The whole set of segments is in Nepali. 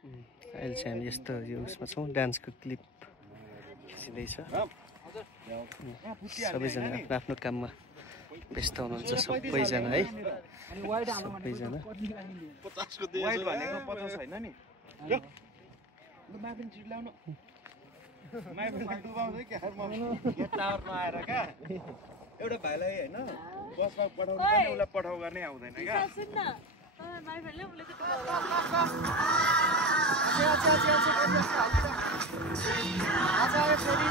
अहिले चाहिँ हामी यस्तो यो उसमा छौँ डान्सको क्लिप खिचिँदैछ सबैजना आफ्नो आफ्नो काममा व्यस्त हुनुहुन्छ सबैजना है सबैजना एउटा भाइलाई हैन बसमा पठाउनु पनि उलाई पठाउ गर्ने आउँदैन क्या सुन्न माइ फ्रेन्डले उले त आजा फेरि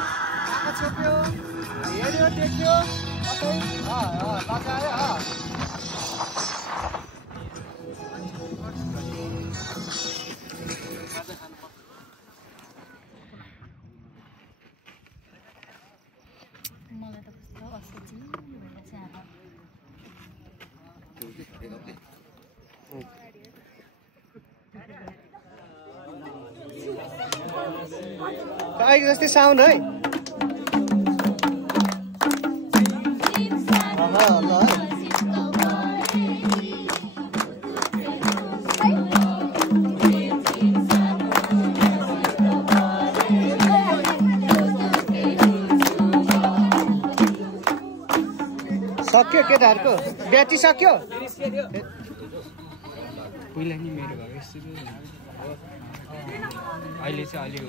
आँखा छोप्यो हेर्यो देख्यो कतै लजायो मलाई त कस्तो असुची भएर चाहिँ गाईको जस्तै साउन्ड है सक्यो केटाहरूको ब्याट्री सक्यो पहिला नि मेरो घर यस्तो अहिले चाहिँ अलि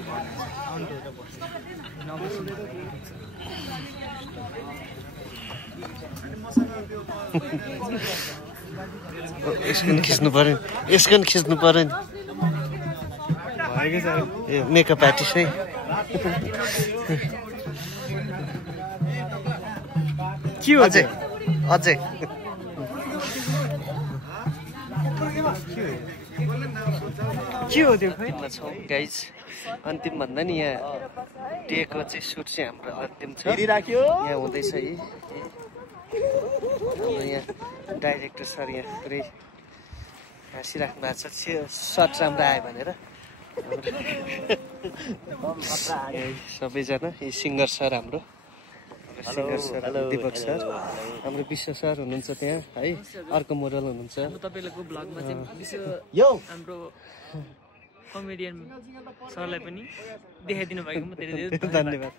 यसको खिच्नु पर्यो यसको खिच्नु पर्यो नि ए मेकअप आर्टिस्ट है के हो अझै अझै के हो त्यो अन्तिममा छौँ गाइज अन्तिम भन्दा नि यहाँ डेको चाहिँ सुट चाहिँ हाम्रो अन्तिम छ यहाँ हुँदैछ है हाम्रो यहाँ डाइरेक्टर सर यहाँ पुरै हाँसिराख्नु भएको छ सर्ट राम्रो आयो भनेर सबैजना यी सिङ्गर सर हाम्रो सिङ्गर सर दीपक सर हाम्रो विश्व सर हुनुहुन्छ त्यहाँ है अर्को मोडल हुनुहुन्छ तपाईहरुको ब्लगमा चाहिँ विश्व हाम्रो कमेडियन सरलाई पनि देखाइदिनु भएको म धेरै धेरै धन्यवाद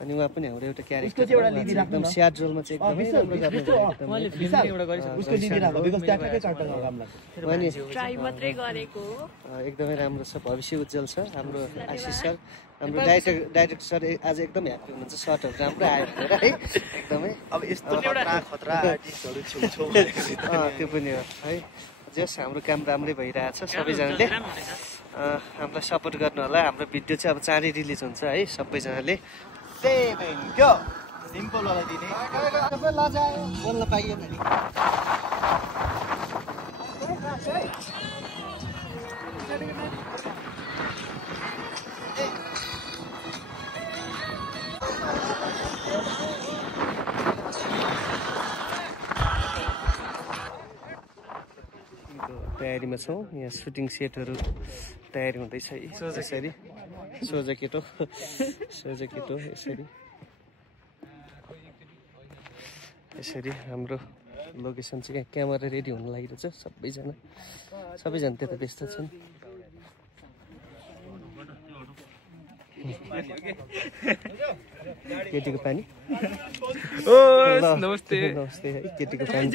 अनि उहाँ पनि हाम्रो एउटा क्यारेक्टर एकदम स्याड रोलमा चाहिँ एकदमै राम्रो गर्नु मैले फिल्म एउटा गरेछ उसको दिदी राख्नु बिकज ट्याक्कै चट्टा गामला अनि ट्राई मात्रै गरेको एकदमै राम्रो छ भविष्य उज्जवल छ हाम्रो आशिष सर हाम्रो डाइरेक्टर सर आज एकदम ह्याप्पी हुनुहुन्छ सर्टहरू राम्रो आयो भनेर है एकदमै अब यस्तो खतरा आर्टिस्टहरु छुछौ त्यो पनि हो है जस हाम्रो काम राम्रै भइरहेछ सबैजनाले हामीलाई सपोर्ट गर्नु होला हाम्रो भिडियो चाहिँ अब चाँडै रिलिज हुन्छ है सबैजनाले त्यो सिम्पल वाला दिने लजायो बोल्न पाइएन नि तयारीमा छौँ यहाँ सुटिङ सेटहरू तयारी हुँदैछ यसरी सोझा केटो यसरी हाम्रो लोकेसन चाहिँ यहाँ क्यामेरा रेडी हुन लागिरहेछ सबैजना त्यता व्यस्त छन् केटीको पानी नमस्ते नमस्ते है केटीको पानी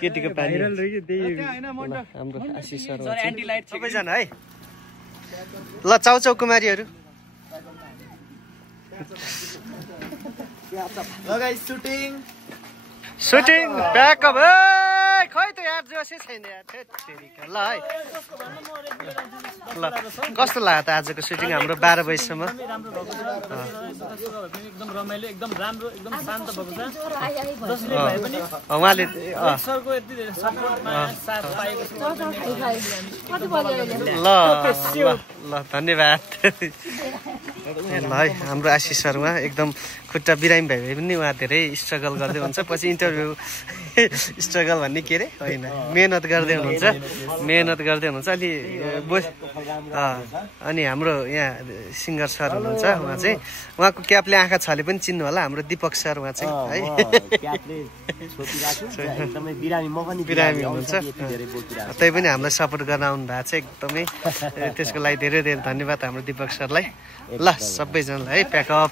केटीको पानी हाम्रो आशिष सर सबैजना है ल चाउचाउ कुमारीहरू लगाइ सुटिङ ब्याकअप खै त यार जोसै छैन यार ल है ल कस्तो लाग्यो त आजको सुटिङ हाम्रो 12 बजीसम्म एकदम रमाइलो एकदम राम्रो एकदम शान्त भएको छ जसले भए पनि उहाँले सरको यति धेरै सपोर्टमा साथ पाएको छ ल धन्यवाद ल है हाम्रो आशिष सर उहाँ एकदम खुट्टा बिरामी भए पनि उहाँ धेरै स्ट्रगल गर्दै हुन्छ पछि इन्टरभ्यू स्ट्रगल भन्ने के अरे होइन मेहनत गर्दै हुनुहुन्छ अलि अनि हाम्रो यहाँ सिङ्गर सर हुनुहुन्छ उहाँ चाहिँ उहाँको क्यापले आँखा छले पनि चिन्नु होला हाम्रो दीपक सर उहाँ चाहिँ है बिरामी हुनुहुन्छ त्यही पनि हामीलाई सपोर्ट गर्न आउनु भएको छ एकदमै त्यसको लागि धेरै धेरै धन्यवाद हाम्रो दीपक सरलाई ल सबैजनालाई है प्याकअप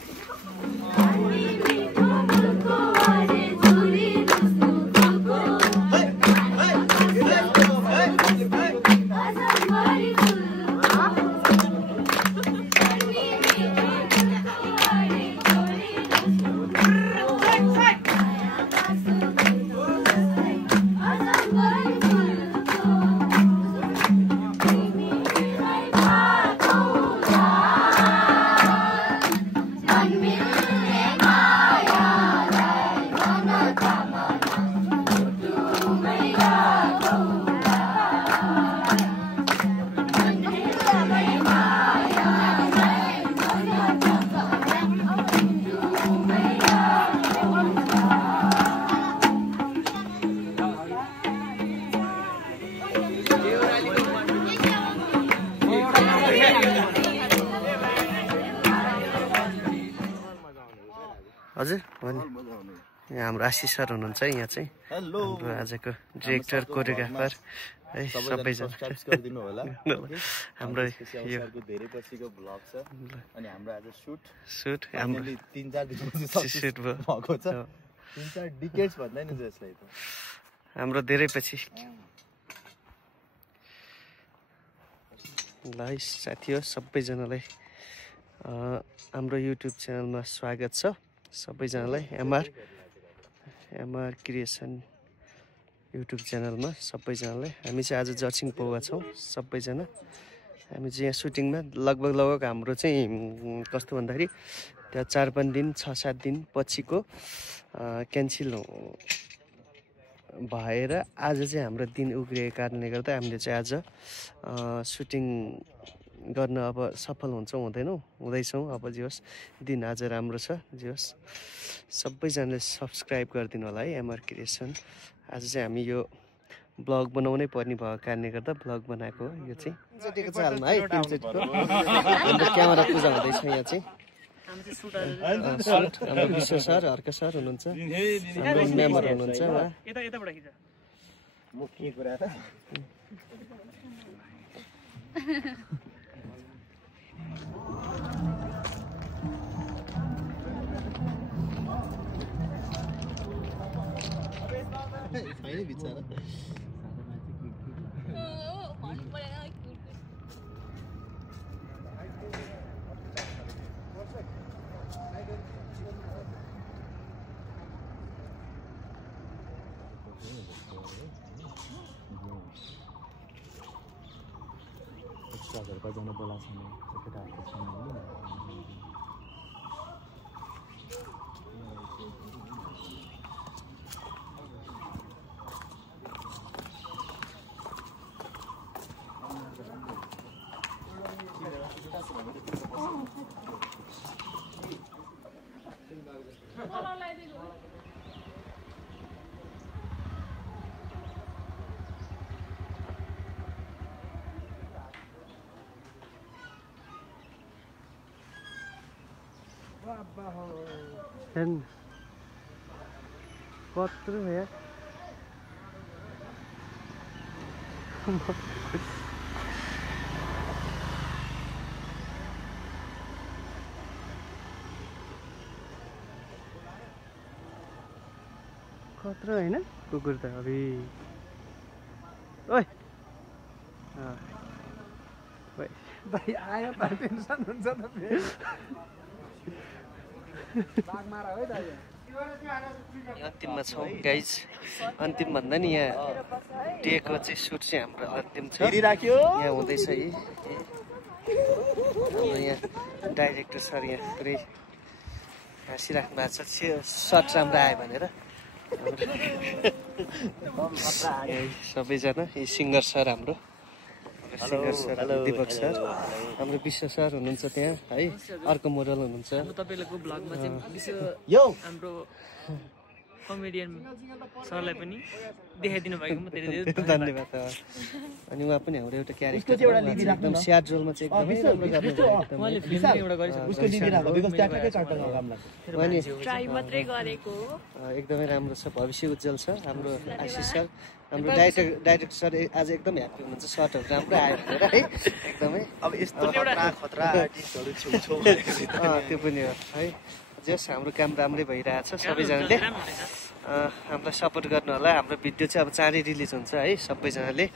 हजुर हो नि यहाँ हाम्रो आशिष सर हुनुहुन्छ यहाँ चाहिँ हाम्रो आजको डिरेक्टर कोरियोग्राफर है सबैजना हाम्रो यो धेरै पछिको भ्लग छ अनि हाम्रो आज सुट हाम्रो 3-4 दिनपछि सुट भएको छ 3-4 डिकेड्स भन्दैन नि जसलाई त हाम्रो धेरै पछि ल साथी हो सबैजनालाई हाम्रो युट्युब च्यानलमा स्वागत छ सबैजनालाई एमआर क्रिएसन युट्युब च्यानलमा सबैजनालाई हामी चाहिँ आज जर्सिङ पौवा छौँ सबैजना हामी चाहिँ यहाँ सुटिङमा लगभग हाम्रो चाहिँ कस्तो भन्दाखेरि त्यहाँ 4-5 दिन 6-7 दिन पछिको क्यान्सल भएर आज चाहिँ हाम्रो दिन उग्रिएको कारणले गर्दा हामीले चाहिँ आज सुटिङ गर्न अब सफल हुँदैछौँ अब जे होस् दिन आज राम्रो छ जे होस् सबैजनाले सब्सक्राइब गरिदिनु होला है एमआर क्रिएसन आज चाहिँ हामी यो ब्लग बनाउनै पर्ने भएको कारणले गर्दा ब्लग बनाएको यो चाहिँ चालमा है हाम्रो क्यामेरा पूजा हुँदैछ यहाँ चाहिँ हाम्रो विश्व सर हर्क सर हुनुहुन्छ हाम्रो मेम्बर हुनुहुन्छ उहाँ बजाउन बोलाएको छैन केटाहरूको छैन कत्रो है खतरा हैन कुकुर त अबे ओइ ओइ भाइ आयो त टेन्सन हुन्छ त बाघ मारा है दाइ अन्तिममा छौँ गाइज अन्तिम भन्दा नि यहाँ डेको चाहिँ सुट चाहिँ हाम्रो अन्तिम छ यहाँ हुँदैछ है हाम्रो यहाँ डाइरेक्टर सर यहाँ पुरै हाँसिराख्नु भएको छ सर्ट राम्रो आयो भनेर सबैजना यी सिङ्गर सर हाम्रो सिङ्गर सर दिपक सर हाम्रो विश्व सर हुनुहुन्छ त्यहाँ है अर्को मोडल हुनुहुन्छ म तपाईँहरूको भ्लगमा चाहिँ विशेष हाम्रो कमेडियन सरलाई पनि देखाइदिनु भएको म धेरै धेरै धन्यवाद अनि उहाँ पनि हाम्रो एउटा क्यारेक्टर एकदम स्याड रोलमा चाहिँ एकदमै राम्रो गर्नुभयो उहाँले फिल्म पनि एउटा गरिसक्नु उसको दिदी राख्नु बिकज ट्याक्कै काट्न काम लाग्छ अनि ट्राई मात्रै गरेको एकदमै राम्रो छ भविष्य उज्जवल छ हाम्रो आशिष सर हाम्रो डाइरेक्टर सर आज एकदम ह्याप्पी हुनुहुन्छ सर्टहरू राम्रो आयो भनेर है एकदमै अब यस्तो खतरा आर्टिस्टहरू छुन्छौ त्यो पनि हो है जस हाम्रो काम राम्रै भइरहेछ सबैजनाले हामीलाई सपोर्ट गर्नु होला हाम्रो भिडियो चाहिँ अब चाँडै रिलिज हुन्छ है सबैजनाले